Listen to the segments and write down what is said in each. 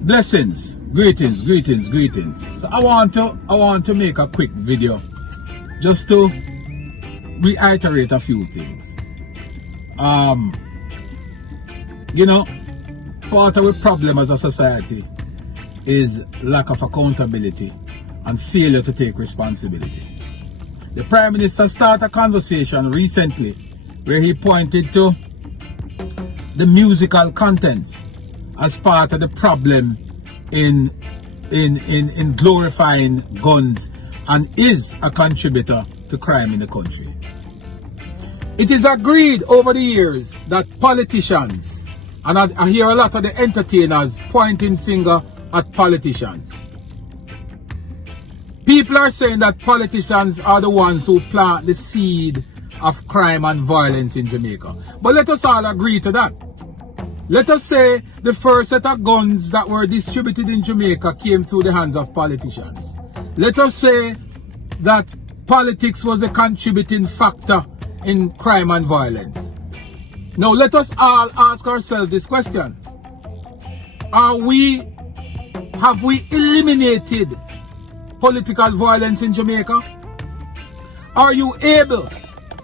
Blessings, greetings. So I want to make a quick video just to reiterate a few things. You know, part of the problem as a society is lack of accountability and failure to take responsibility. The Prime Minister started a conversation recently where he pointed to the musical contents as part of the problem in glorifying guns and is a contributor to crime in the country. It is agreed over the years that politicians, and I hear a lot of the entertainers pointing finger at politicians. People are saying that politicians are the ones who plant the seed of crime and violence in Jamaica. But let us all agree to that. Let us say the first set of guns that were distributed in Jamaica came through the hands of politicians. Let us say that politics was a contributing factor in crime and violence. Now let us all ask ourselves this question. Have we eliminated political violence in Jamaica? Are you able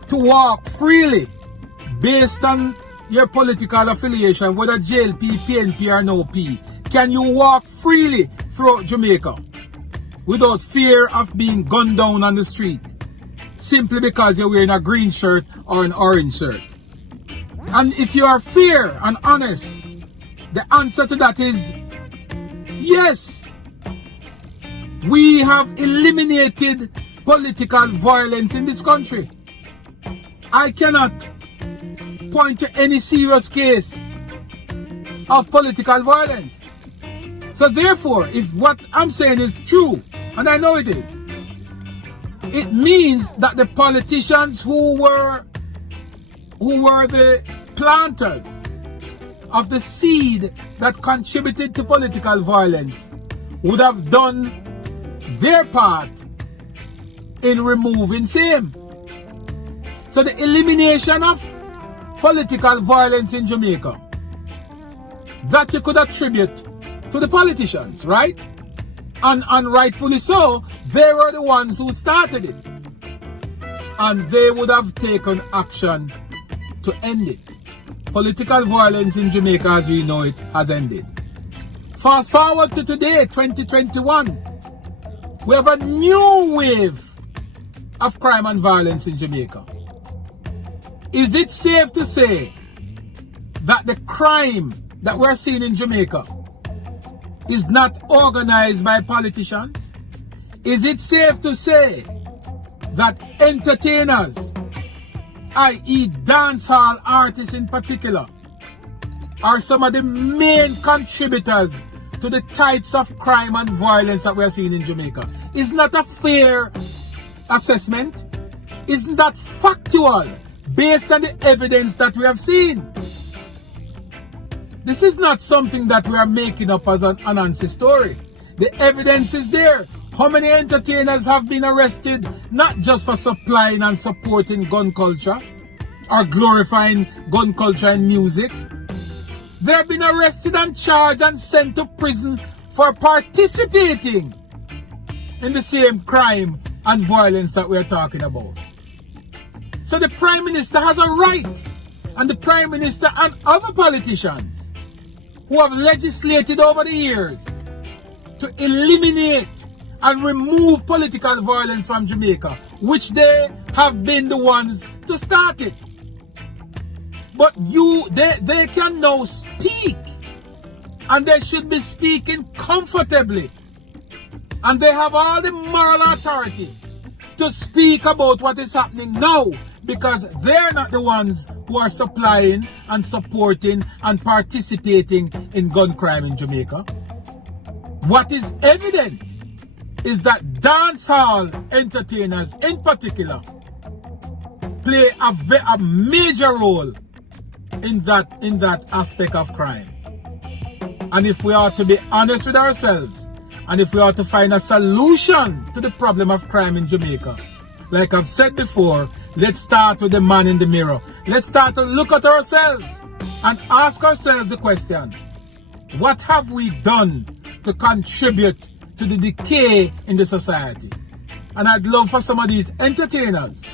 to walk freely based on your political affiliation, whether JLP, PNP or no P? Can you walk freely throughout Jamaica without fear of being gunned down on the street simply because you're wearing a green shirt or an orange shirt? And if you are fair and honest, the answer to that is yes. We have eliminated political violence in this country. I cannot point to any serious case of political violence. So therefore, if what I'm saying is true, and I know it is, it means that the politicians who were the planters of the seed that contributed to political violence would have done their part in removing same. So the elimination of political violence in Jamaica, that you could attribute to the politicians, right? And rightfully so, they were the ones who started it. And they would have taken action to end it. Political violence in Jamaica, as we know it, has ended. Fast forward to today, 2021. We have a new wave of crime and violence in Jamaica. Is it safe to say that the crime that we're seeing in Jamaica is not organized by politicians? Is it safe to say that entertainers, i.e. dancehall artists in particular, are some of the main contributors to the types of crime and violence that we are seeing in Jamaica? Isn't that a fair assessment? Isn't that factual based on the evidence that we have seen? This is not something that we are making up as an Anansi story. The evidence is there. How many entertainers have been arrested not just for supplying and supporting gun culture or glorifying gun culture and music? They have been arrested and charged and sent to prison for participating in the same crime and violence that we are talking about. So the Prime Minister has a right, and the Prime Minister and other politicians who have legislated over the years to eliminate and remove political violence from Jamaica, which they have been the ones to start it. But they can now speak, and they should be speaking comfortably, and they have all the moral authority to speak about what is happening now, because they're not the ones who are supplying and supporting and participating in gun crime in Jamaica. What is evident is that dancehall entertainers in particular play a major role in that aspect of crime. And if we are to be honest with ourselves, and if we are to find a solution to the problem of crime in Jamaica, like I've said before, let's start with the man in the mirror. Let's start to look at ourselves and ask ourselves the question, What have we done to contribute to the decay in the society? And I'd love for some of these entertainers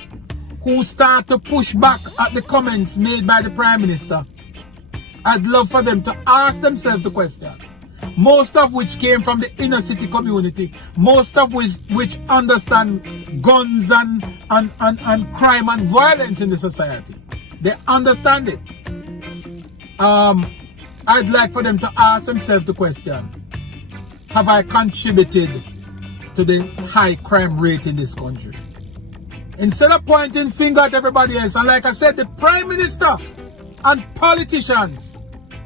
who start to push back at the comments made by the Prime Minister. I'd love for them to ask themselves the question, most of which came from the inner city community, most of which understand guns and crime and violence in the society. They understand it. I'd like for them to ask themselves the question, have I contributed to the high crime rate in this country? Instead of pointing finger at everybody else, and like I said, the Prime Minister and politicians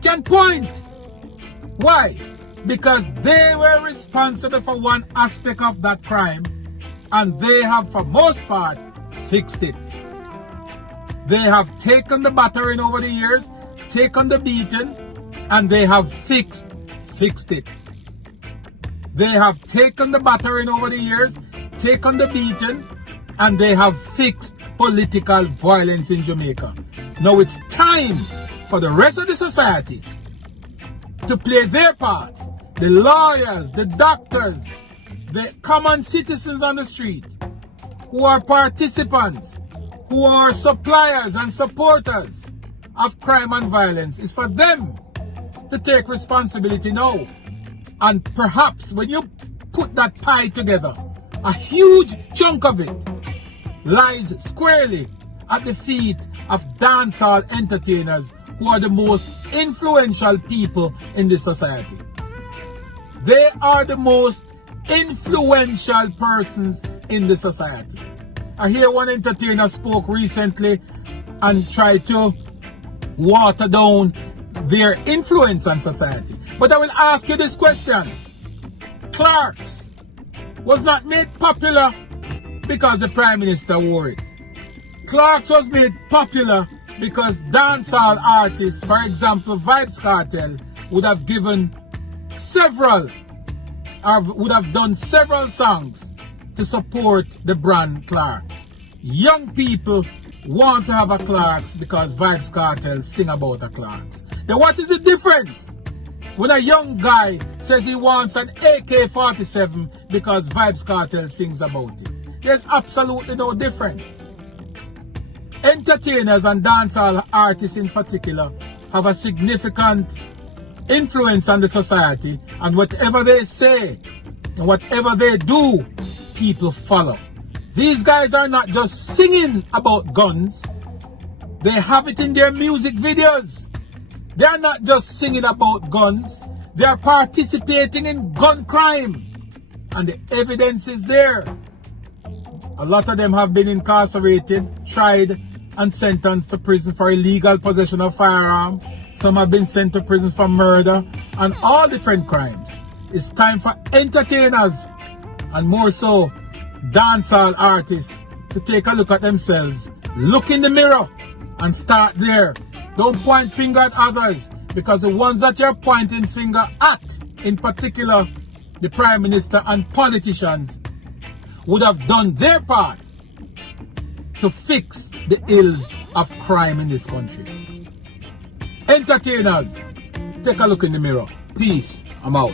can point. Why? Because they were responsible for one aspect of that crime, and they have, for most part, fixed it. They have taken the battering over the years, taken the beating, and they have fixed it. They have taken the battering over the years, taken the beating, and they have fixed political violence in Jamaica. Now it's time for the rest of the society to play their part. The lawyers, the doctors, the common citizens on the street, who are participants, who are suppliers and supporters of crime and violence. It's for them to take responsibility now. And perhaps when you put that pie together, a huge chunk of it lies squarely at the feet of dancehall entertainers who are the most influential people in this society. They are the most influential persons in the society. I hear one entertainer spoke recently and tried to water down their influence on society. But I will ask you this question. Clarks was not made popular because the Prime Minister wore it. Clarks was made popular because dancehall artists, for example Vybz Kartel, would have done several songs to support the brand Clarks. Young people want to have a Clarks because Vybz Kartel sing about a Clarks. Then what is the difference when a young guy says he wants an AK-47 because Vybz Kartel sings about it? There's absolutely no difference. Entertainers and dancehall artists in particular have a significant influence on the society, and whatever they say and whatever they do, people follow. These guys are not just singing about guns, they have it in their music videos. They are not just singing about guns, they are participating in gun crime, and the evidence is there. A lot of them have been incarcerated, tried and sentenced to prison for illegal possession of firearm. Some have been sent to prison for murder and all different crimes. It's time for entertainers, and more so dancehall artists, to take a look at themselves, look in the mirror and start there. Don't point finger at others, because the ones that you're pointing finger at, in particular the Prime Minister and politicians, would have done their part to fix the ills of crime in this country. Entertainers, take a look in the mirror. Peace. I'm out.